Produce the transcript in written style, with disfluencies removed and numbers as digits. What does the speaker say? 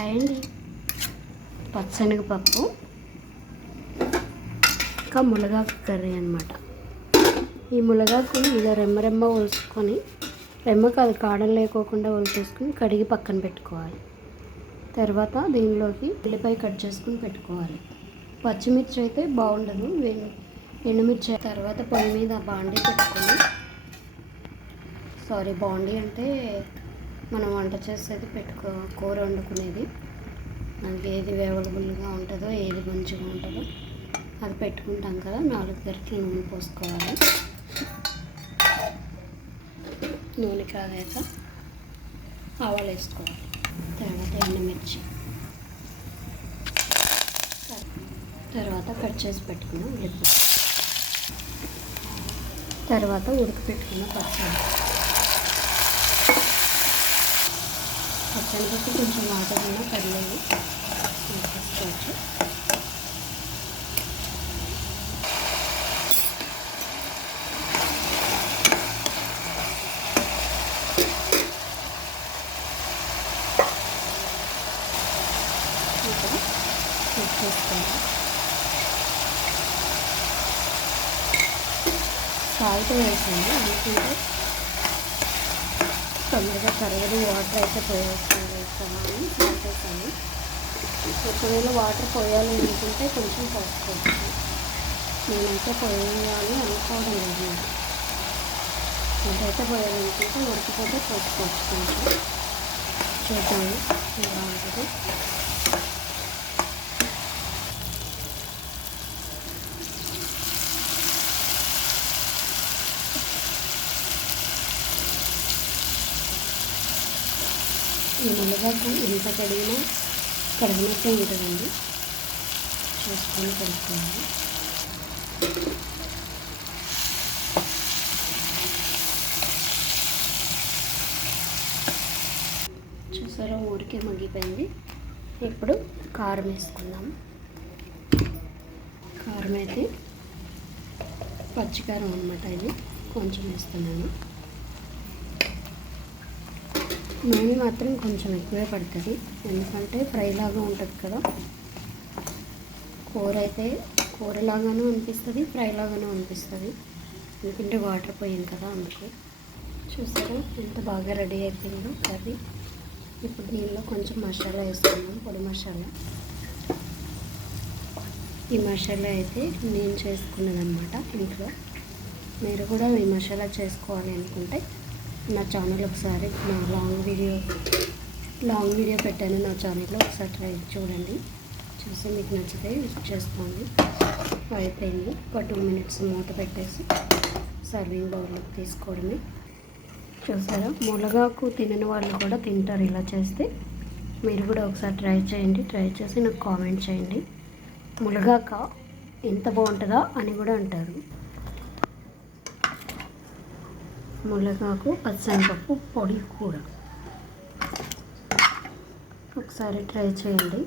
అండి పచ్చనగపప్పు ఇంకా మునగాకు కర్రీ అనమాట. ఈ మునగాకు ఇలా రెమ్మ ఒలుసుకొని, రెమ్మకు అది కాడలు లేకోకుండా ఒలిచేసుకుని కడిగి పక్కన పెట్టుకోవాలి. తర్వాత దీనిలోకి ఉల్లిపాయ కట్ చేసుకుని పెట్టుకోవాలి. పచ్చిమిర్చి అయితే బాగుండదు, ఎండుమిర్చి. తర్వాత పొయ్యి మీద బాండీ పెట్టుకొని, బాండీ అంటే మనం వంట చేసేది కూర వండుకునేది, మనకి ఏది అవైలబుల్గా ఉంటుందో, ఏది మంచిగా ఉంటుందో అది పెట్టుకుంటాం కదా. 4 గరిటెలు నూనె పోసుకోవాలి. నూనె కాగాక ఆవాలు వేసుకోవాలి. తర్వాత ఎండుమిర్చి, తర్వాత కట్ చేసి పెట్టుకున్న ఉల్లిపాయ, తర్వాత ఉడకపెట్టుకున్న పచ్చనిపప్పు కొంచెం వాటర్ ఉన్నా పర్లేదు, వేసుకోవచ్చు. చేసుకోవాలి. సాల్ట్ వేసాను, ఎందుకంటే తొందరగా కరగదు, వాటర్ అయితే వేస్తామని సాల్ట్ వేసాను. ఒకవేళ వాటర్ పోయాలి అనుకుంటే కొంచెం పోసుకోవచ్చు. నేనైతే పోయాలి అనుకోవడం లేదు. నేనైతే పోయాలనుకుంటే ఉడికిపోతే పోసుకోవచ్చు. కొంచెం చూద్దాము ఎలా ఉంటుంది. ఈ మునగాకు ఎంత కడిగినట్టే ఉంటుందండి, చూసుకొని కడుక్కోవాలి. చూసారా, ఊరికే మగ్గిపోయింది. ఇప్పుడు కారం వేసుకుందాం. కారం అయితే పచ్చికారం అనమాట, ఇది కొంచెం వేస్తున్నాను. నూనె మాత్రం కొంచెం ఎక్కువే పడుతుంది, ఎందుకంటే ఫ్రై లాగా ఉంటుంది కదా. కూర అయితే కూరలాగానూ అనిపిస్తుంది, ఫ్రై లాగానూ అనిపిస్తుంది, ఎందుకంటే వాటర్ పోయింది కదా అందుకు. చూసారా ఎంత బాగా రెడీ అయిపోయిందో కర్రీ. ఇప్పుడు దీనిలో కొంచెం మసాలా వేసుకున్నాం, పొడి మసాలా. ఈ మసాలా అయితే నేను చేసుకున్నదన్నమాట ఇంట్లో. మీరు కూడా ఈ మసాలా చేసుకోవాలి అనుకుంటే నా ఛానల్ ఒకసారి లాంగ్ వీడియో పెట్టాను నా ఛానల్లో, ఒకసారి ట్రై చూడండి. చూసి మీకు నచ్చితే విజిట్ చేసుకోండి. అయిపోయింది. ఒక 2 minutes మూత పెట్టేసి సర్వింగ్ బౌల్లోకి తీసుకోవడమే. చూసారా, మునగాకు తినని వాళ్ళు కూడా తింటారు ఇలా చేస్తే. మీరు కూడా ఒకసారి ట్రై చేయండి. ట్రై చేసి నాకు కామెంట్ చేయండి. మునగాక ఎంత బాగుంటుందా అని కూడా అంటారు. మునగాకు పచ్చనిపప్పు పొడి కూర ఒకసారి ట్రై చేయండి.